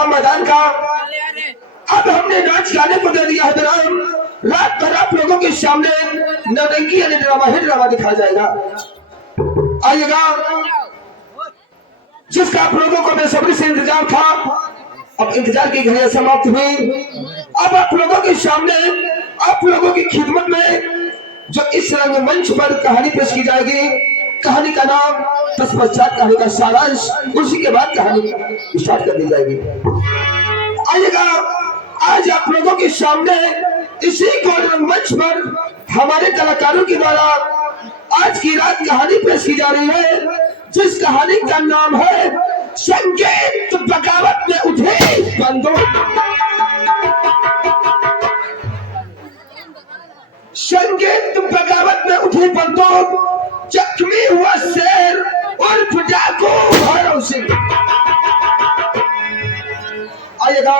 होगा मैदान का। अब हमने नाच गाने को दे दिया है विराम। रात भर आप लोगों के सामने नौटंकी यानी ड्रामा ही ड्रामा दिखाया जाएगा। आइएगा, जिसका आप लोगों को बेसब्री से इंतजार था, अब इंतजार की घड़ियां समाप्त हुई। अब आप लोगों के सामने, आप लोगों की खिदमत में जो इस रंगमंच पर कहानी पेश की जाएगी, कहानी का नाम तत्पश्चात कहानी का सारांश, उसी के बाद कहानी स्टार्ट कर दी जाएगी। आइएगा, आज आप लोगों के सामने इसी गोल रंगमंच पर हमारे कलाकारों के द्वारा आज की रात कहानी पेश की जा रही है, जिस कहानी का नाम है संगीत बगावत में उठे बंदूक। संगीत बगावत में उठी बंदूक, जख्मी हुआ शेर उर्फ डाकू भैरव सिंह। आइएगा,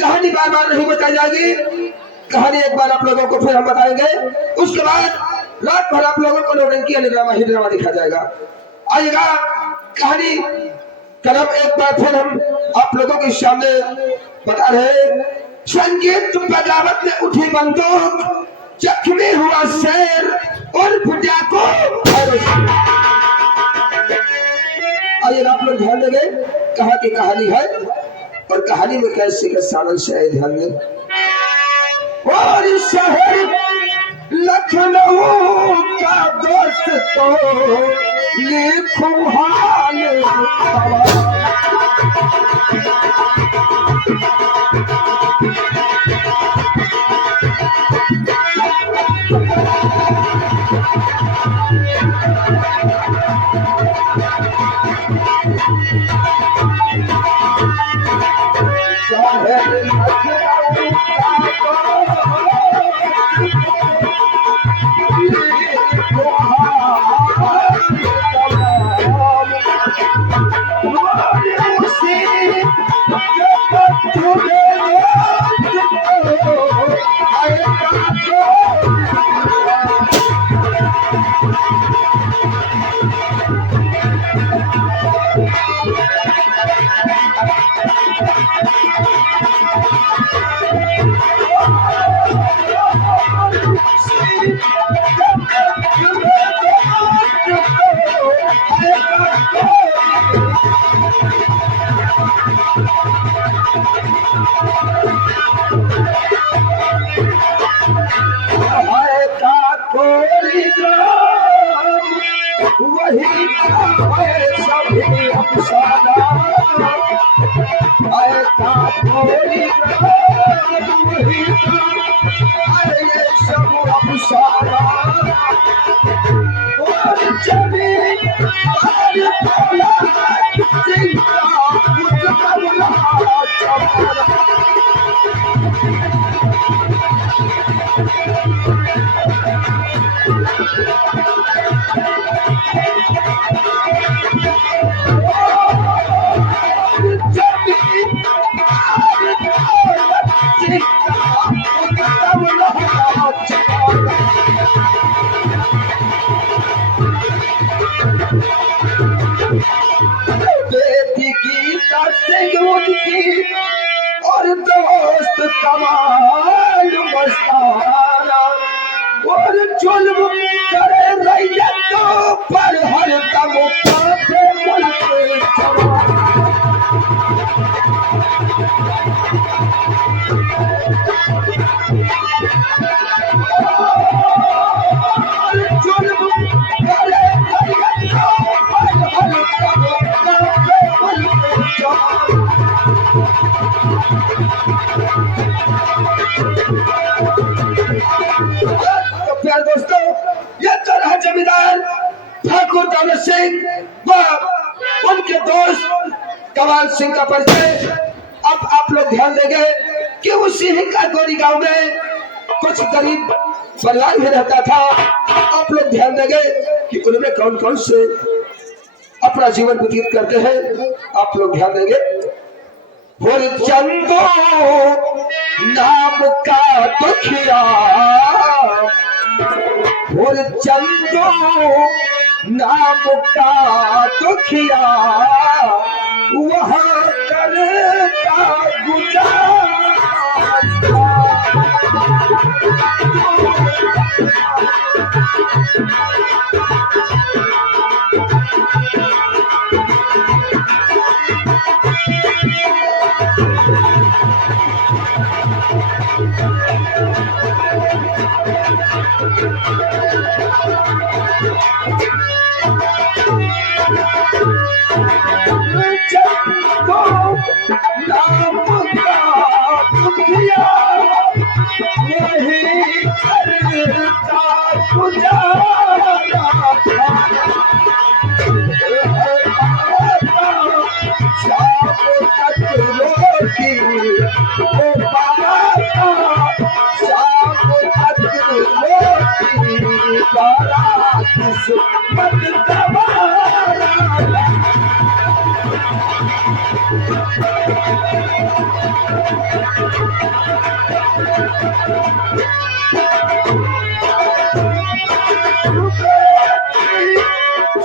कहानी बार बार नहीं बताई जाएगी, कहानी एक बार आप लोगों को फिर हम बताएंगे। उसके बाद रात भर आप लोगों को नौटंकी यानी ड्रामा ही ड्रामा दिखाया जाएगा। आइएगा, कहानी का नाम एक बार फिर हम आप लोगों के सामने बता रहे। संगीत बगावत में उठी बंदूक, जख्मी हुआ शेर उर्फ डाकू भैरव सिंह। आइए आप लोग ध्यान देंगे, कहाँ की कहानी है और कहानी में कैसे का सारांश है, ध्यान दें। और शहर लखनऊ का दोस्त तो लिखूं हाल वही सभी अफसाना आए का थोड़ी वही ये सब अफसाना और जमीन पर बोला चिंता मुझकला चमरा और दोस्त कमाल मस्ताना और जुल्म करे रैयतों पर हर दम काफे मुल्क जुल्म करे रैयतों पर हर दम काफे मुल्क तो प्यार दोस्तों, ये तो रहा जमींदार ठाकुर दौलत सिंह व उनके दोस्त कमाल सिंह का परिचय। अब आप लोग ध्यान देंगे कि उसी का गोरी गांव में कुछ गरीब परिवार में रहता था। आप लोग ध्यान देंगे कि उनमें कौन कौन से अपना जीवन व्यतीत करते हैं। आप लोग ध्यान देंगे। चंदो नाम का दुखिया और चंदो नाम का दुखिया वहाँ करता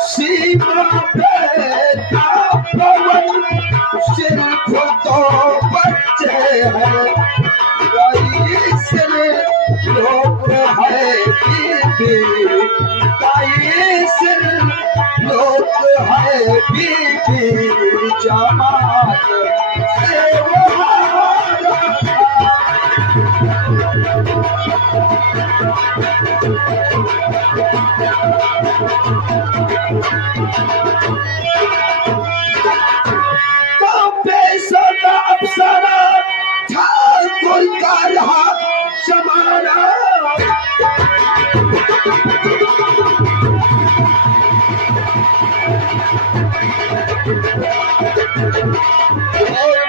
सीमा पे पवन सिर्फ दो बच्चे हैं, रईस लोग है बीबी, रईस लोग है बीबी, जमात से वो अप्सरा ठाकुर का रहा समाना।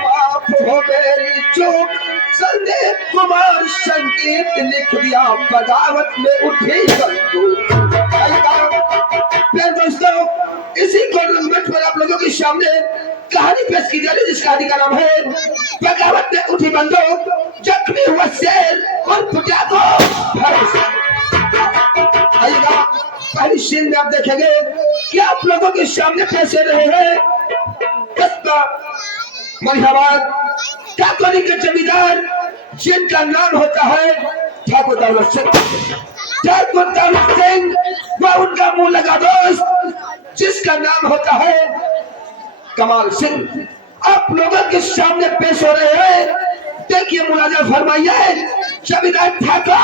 माफ हो मेरी चूक, संदीप कुमार संगीत लिख दिया बगावत में उठी बंदूक। दोस्तों, इसी मंच पर आप लोगों के सामने कहानी पेश की जा रही है, जिस कहानी का नाम है बगावत में उठी बंदूक, जख्मी हुआ शेर और फुटा को आइएगा। पहली सीन में आप देखेंगे कि आप लोगों के सामने पेश हो रहे हैं मलिहाबाद काकोरी के जमींदार, जिनका नाम होता है ठाकुर दौलत सिंह। ठाकुर दौलत सिंह वह उनका मुंह लगा दोस्त, जिसका नाम होता है कमाल सिंह। आप लोगों के सामने पेश हो रहे हैं, देखिए मुलाजा फरमाइए जमींदार ठाकुर।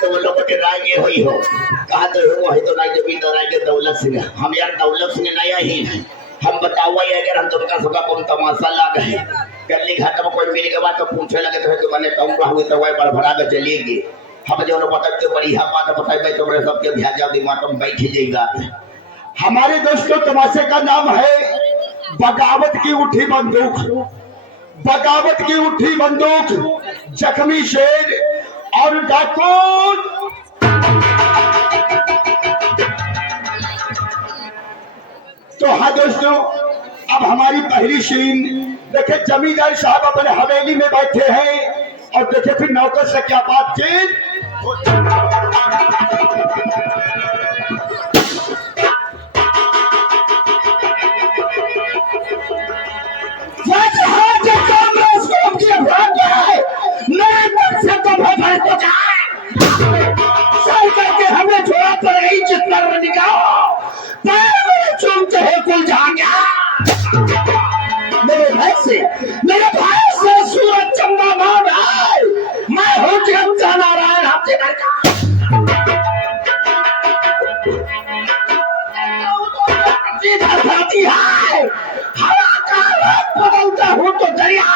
तो लोग के राय ये हुई हो कहा तो हो है तो नहीं जमीन तो राय के दौलत सिंह हम यार दौलत सिंह नहीं ही हम बताओ ये अगर हम तुमका सबका कौन तमाशा लग है गली घाट में कोई मिल के बात तो पूछे लगे तो मैंने कहूँ हुई तो वही बड़भड़ा के चलिएगी। हम जो बताए तो बढ़िया बात बताए तुम्हारे सबके ध्यान दिमाग में बैठ जाएगा। हमारे दोस्तों तमाशे का नाम है बगावत की उठी बंदूक। बगावत की उठी बंदूक, जख्मी शेर और डाकू। तो हाँ दोस्तों, अब हमारी पहली सीन देखे, जमींदार साहब अपने हवेली में बैठे हैं और देखे फिर नौकर से क्या बातचीत। हमें छोड़ा तो नहीं जितना चूमते हैं कुल जाएगा। मेरे भाई से सूरज चंदा मान है, मैं हूँ जगत नारायण आपसे घर का। है हवा का रंग बदलता हूँ तो दरिया।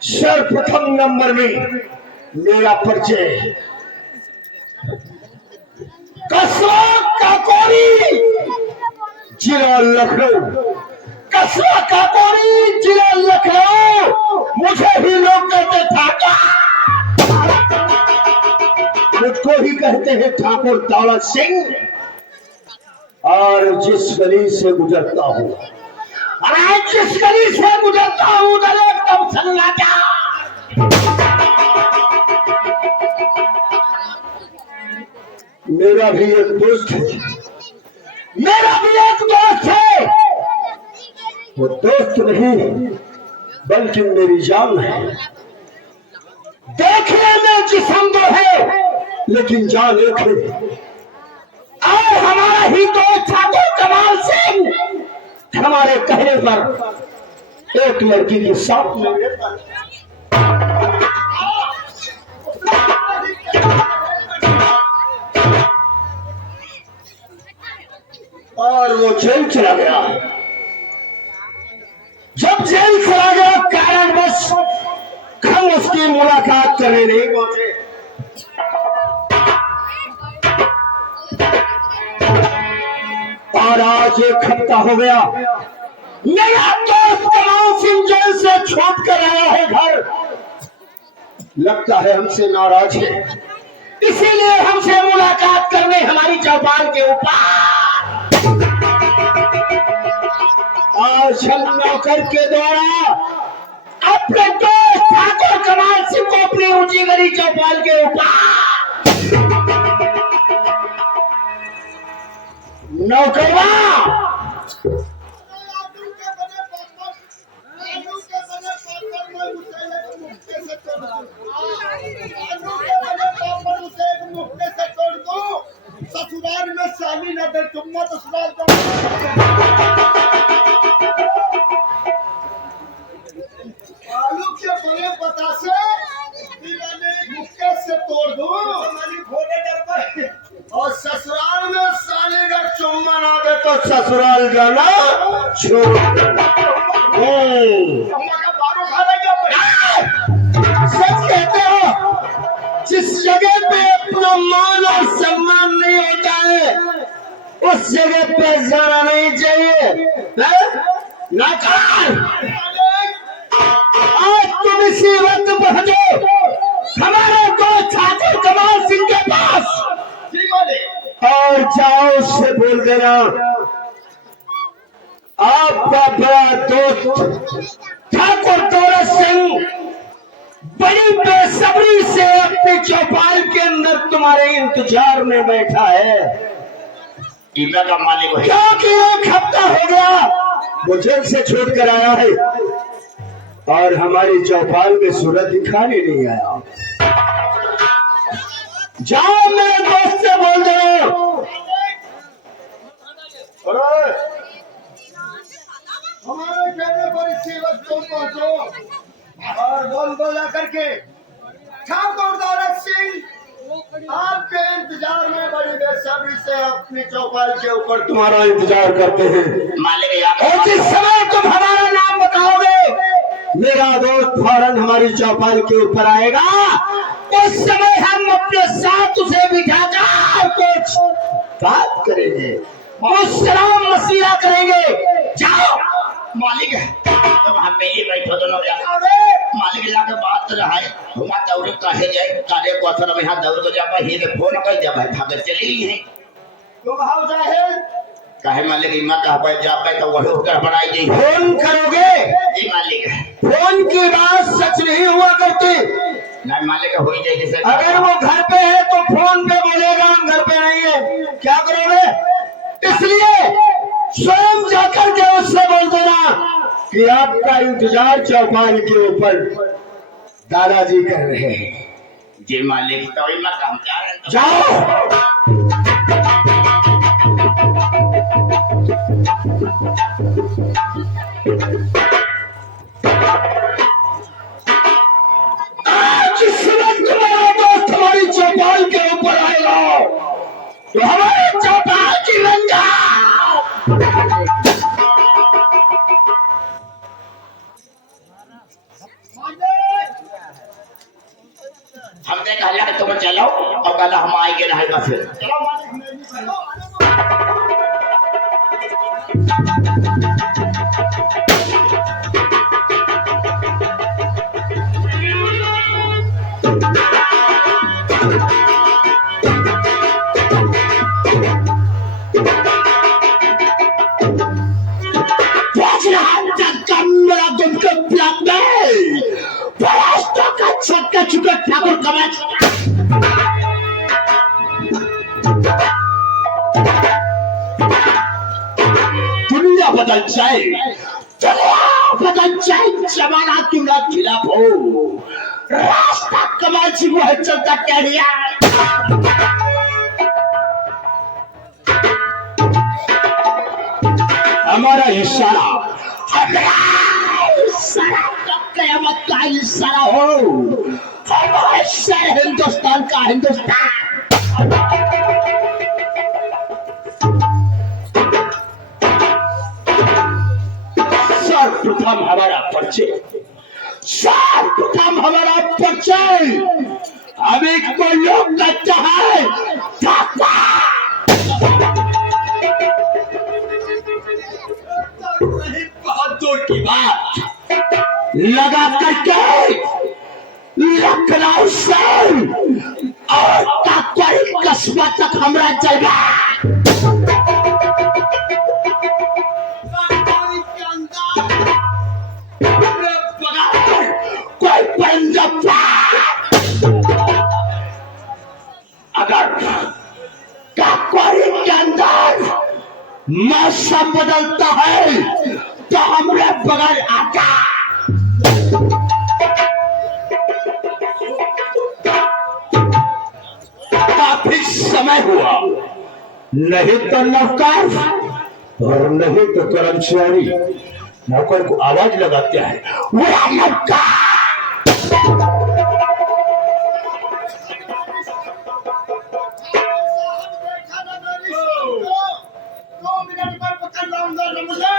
सर्वप्रथम नंबर में मेरा परिचय कस्बा काकोरी जिला लखनऊ। कस्बा काकोरी जिला लखनऊ। मुझे ही लोग कहते ठाकुर, मुझको ही कहते हैं ठाकुर दौलत सिंह। और जिस गली से गुजरता हूँ, जिस गली से गुजरता हूँ उधर एकदम सन्नाटा। मेरा भी एक दोस्त है, मेरा भी एक दोस्त है। वो दोस्त नहीं बल्कि मेरी जान है। देखने में जिस्म दो है लेकिन जान एक है। और हमारा ही दोस्त ठाकुर कमाल सिंह हमारे कहने पर एक लड़की के साथ और वो जेल चला गया। जब जेल चला गया कारणवश हम उसकी मुलाकात करने नहीं पहुंचे। और आज 1 हफ्ता हो गया मेरा दोस्त कमाल सिंह जेल से छूट कर आया है घर। लगता है हमसे नाराज है, इसीलिए हमसे मुलाकात करने हमारी चौपाल के ऊपर आज हम नौकर के द्वारा अपने दोस्त ठाकुर कमाल सिंह को अपनी ऊंची गली चौपाल के ऊपर नौकरवा ससुराल में शादी न दे तुम मत ससुराल आलू के बने बतासे मुक्के से तोड़ दूं और ससुराल में साली का चुम्मा ना दे तो ससुराल जाना छोड़ सच कहते हो, जिस जगह पे अपना मान और सम्मान नहीं होता है उस जगह पे जाना नहीं चाहिए। नाकार आज तुम इसी वक्त पहुंचो हमारे दोस्त ठाकुर कमाल सिंह के पास और जाओ उससे बोल देना आपका बड़ा दोस्त ठाकुर दौलत सिंह बड़ी बेसब्री से अपनी चौपाल के अंदर तुम्हारे इंतजार में बैठा है। टीला का मालिक है क्योंकि 1 हफ्ता हो गया वो जेल से छूट कर आया है और हमारी चौपाल में सूरत दिखाने नहीं आया। जाओ मेरे दोस्त से बोल दो हमारे कहने पर इसी वक्त तुम पहुंचो और बोला करके ठाकुर दौलत सिंह आपके इंतजार में बड़ी बेसब्री से अपनी चौपाल के ऊपर तुम्हारा इंतजार करते हैं मालिक और जिस समय तुम हमारा नाम बताओगे मेरा दोस्त फौरन हमारी चौपाल के ऊपर आएगा। उस समय हम अपने साथ उसे बिठाकर कुछ बात करेंगे, सलाम मसीहा करेंगे। जाओ मालिक तो हम मेरी बैठो दोनों मालिक लाके बात रहा है हम दौड़ कहे जाए काले क्वेश्चन में यहां दौड़ को जा भाई ये फोन कर जा भाई भाग चली है तो भाव जाहे कहे मालिक इमा का भाई जा पे तो वही होकर बनाई दी फोन करोगे? जी मालिक फोन की बात सच नहीं हुआ करती। नहीं मालिक हो ही जाएगी सर अगर वो घर पे है तो फोन पे बोलेगा हम घर पे नहीं है, क्या करोगे? इसलिए स्वयं जाकर के उससे बोल देना कि आपका इंतजार चौपाल के ऊपर दादाजी कर रहे हैं। जी मालिक तो इमा काम जा रहे जाओ आज इस वक्त तुम्हारा दोस्त हमारी चौपाल के ऊपर आएगा तो हमारी चौपाल की रंगा हमने कहा कि तुम चलो और कल हम आएंगे नहीं बस चलो मालिक मेरी चलो ठाकुर कमाल दुनिया बदल जाए, जमाना तुम्हारा खिलाफ हो, रास्ता कमाल सिंह है चलता क्या दिया हमारा इशारा कयामत का इशारा हो, हमारे शहर हिंदुस्तान का हिंदुस्तान सर्वप्रथम हमारा परिचय, सर्वप्रथम हमारा परिचय हमें को लोग कहता है बहुत दूर की बात लगा करके लखनऊ से और काकोरी कस्बा तक हमरा चलबा। कोई पंजाब अगर काकोरी के अंदर मौसम बदलता है तो हमरे बगल आका काफी समय हुआ, नहीं तो नौकर और नहीं तो कर्मचारी नौकर को आवाज लगाते हैं, वो नौकर। दो मिनट में पकड़ लाऊंगा मुझे।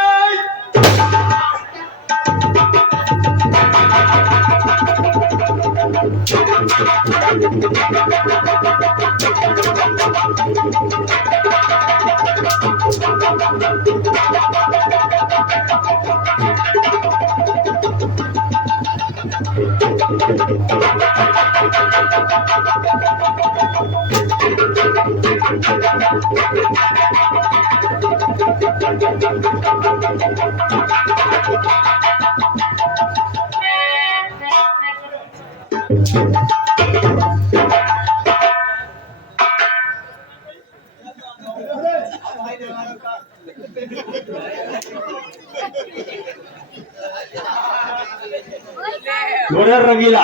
लोडर रंगीला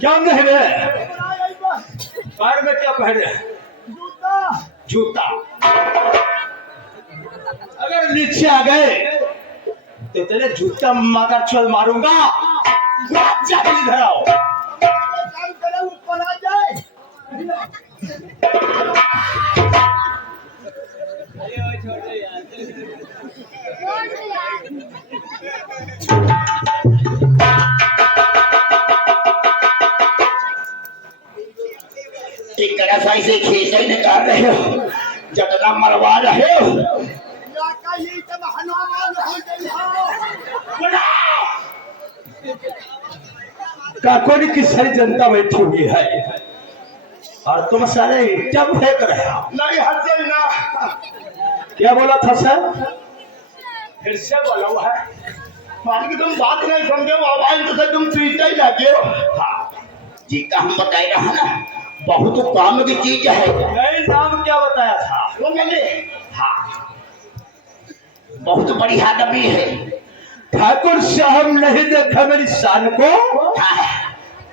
क्या नहीं रे पैर में क्या पहने? जूता। अगर नीचे आ गए तो तेरे जूता मार चल मारूंगा। इधर आओ। ऊपर आ जाए। एक तरह से खींचे निकाल रहे हो, जतना मरवा रहे हो। काकोरी की सारी जनता बैठी हुई है और तुम सारे जब फेंक रहे हो। नहीं हंसे ना। क्या बोला था सर? फिर से बोला हुआ है। मान की तुम बात नहीं समझे, आवाज तो से तुम पीछे ही लगे हो। हाँ जी का हम बताए रहा ना, बहुत काम की चीज है। नहीं नाम क्या बताया था? वो मैंने हाँ बहुत बड़ी आदमी है। ठाकुर साहब नहीं देखा मेरी शान को। हाँ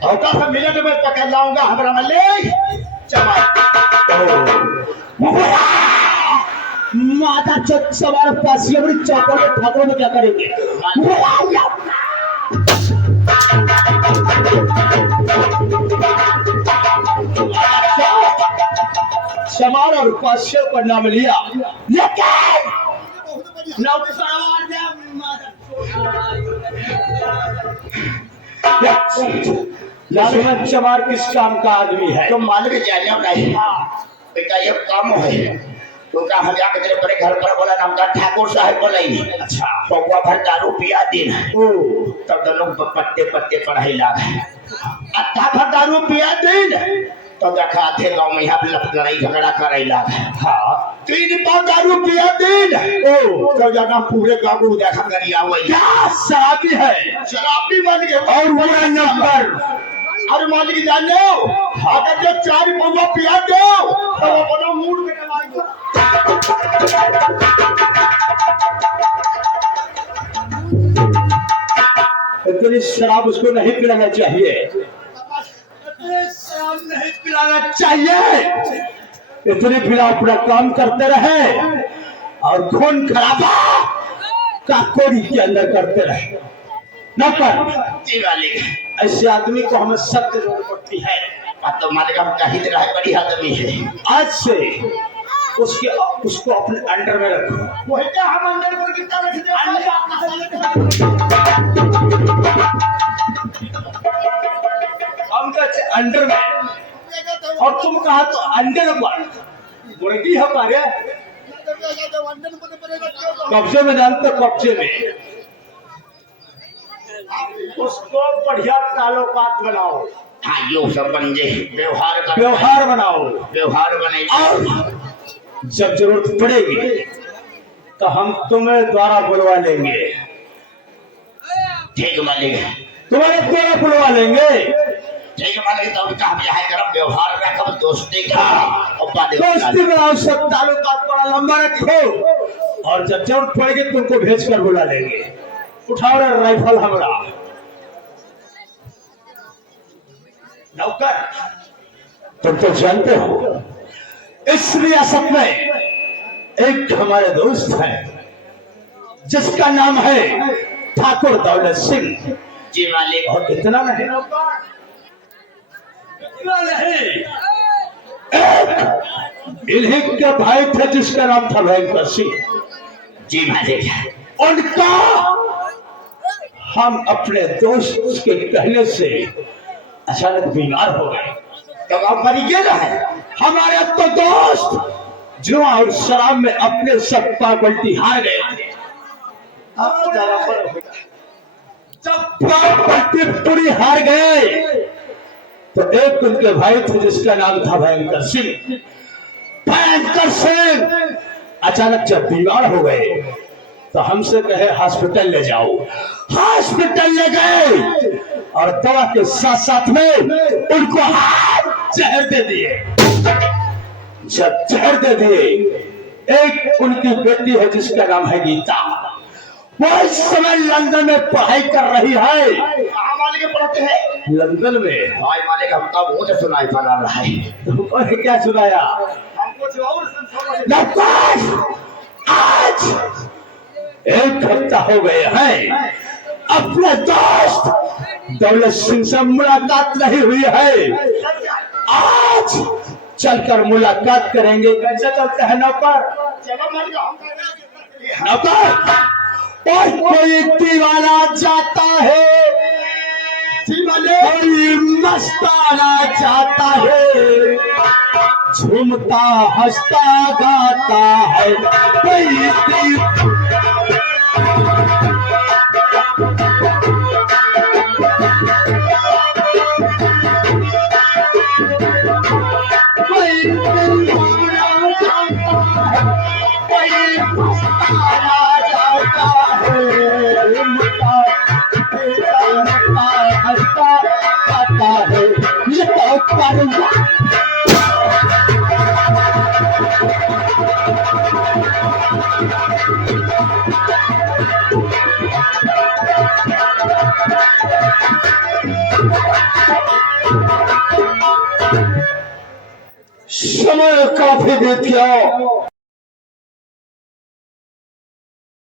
और 10 मिनट में पकड़ लाऊंगा हमारा मल्ले। माता चौक सवार पासी अपनी चौकों में ठाकुर में क्या करेंगे? समार और पासियों पर नाम लिया, लेकिन लक्ष्मण चमार किस काम का आदमी है? तो मालिक जाने नहीं। बेटा ये काम है तो का हम जाके तेरे पर घर पर बोला नाम का ठाकुर साहब बोला ही। अच्छा तो वो भर दारू पिया दिन तब तो लोग पत्ते पत्ते पढ़ाई लाग अच्छा भर दारू पिया दिन तो देखा थे गांव में यहाँ लड़ाई झगड़ा करे लाग। हाँ 3 पाव दारू पिया दिन तो जाना पूरे गांव को देखा कर शराबी है, शराबी बन गए। और वो नंबर अरे मालिक जाने अगर जो 4 पाव पिया दो तो वो बड़ा मूड में लगाएगा। इतनी शराब उसको नहीं पिलाना चाहिए, शराब नहीं पिलाना चाहिए। इतने पिला पूरा काम करते रहे और खून खराबा काकोरी के अंदर करते रहे। न कर ऐसे आदमी को हमें सख्त जरूरत पड़ती है। तो मालिक हम कहीं रहे बड़ी आदमी है, आज से उसको अपने अंडर में रखो। वही तो हम अंदर पर कितना रख दे हम कहते अंडर में और तुम कहा तो अंडर पर। मुर्गी हमारे कब्जे में जानते, कब्जे में उसको बढ़िया ताल्लुकात बनाओ। हाँ यो सब बन जाए, व्यवहार बनाओ। व्यवहार बने। और जब जरूरत पड़ेगी तो हम तुम्हें द्वारा बुलवा लेंगे। ठीक मालिक, तुम्हारे द्वारा बुलवा लेंगे। ठीक मालिक, तो उनका हम यहाँ करब व्यवहार रखब, दोस्ती करब और बात दोस्ती में आवश्यक ताल्लुकात बड़ा लंबा रखो और जब जरूरत पड़ेगी तुमको भेज कर बुला लेंगे। उठाओ रे राइफल हमरा। नौकर, तुम तो जानते हो इस रियासत में एक हमारे दोस्त है जिसका नाम है ठाकुर दौलत सिंह। जी मालिक। और इतना नहीं, इतना नहीं, एक इन्हीं के भाई थे जिसका नाम था भयंकर सिंह। जी मालिक। उनका हम अपने दोस्त के कहने से अचानक बीमार हो गए। तो आप मरी गए है? हमारे तो दोस्त जुआ और शराब में अपने सब पागलती हार गए थे। जब पागलती पूरी हार गए तो एक उनके भाई थे जिसका नाम था भयंकर सिंह। भयंकर सिंह अचानक जब बीमार हो गए तो हमसे कहे हॉस्पिटल ले जाओ। हॉस्पिटल ले गए और दवा के साथ साथ में उनको जहर दे दिए। जब जहर दे दिए, एक उनकी बेटी है जिसका नाम है गीता, वो इस समय लंदन में पढ़ाई कर रही है। कहाँ मालिक पढ़ते हैं? लंदन में। भाई मालिक, हम तो बहुत सुनाई पड़ा रहा है। तुमको क्या सुनाया? हमको जो और नौकर, आज एक हफ्ता हो गए हैं अपने दोस्त दौलत सिंह से मुलाकात नहीं हुई है। आज चलकर मुलाकात करेंगे। कैसे चलते हैं नौकर? चलो मालिक, हम नौकर, और कोई दीवाना जाता है, कोई मस्ताना जाता है, झूमता हंसता गाता है, कोई समय काफी बीत गया।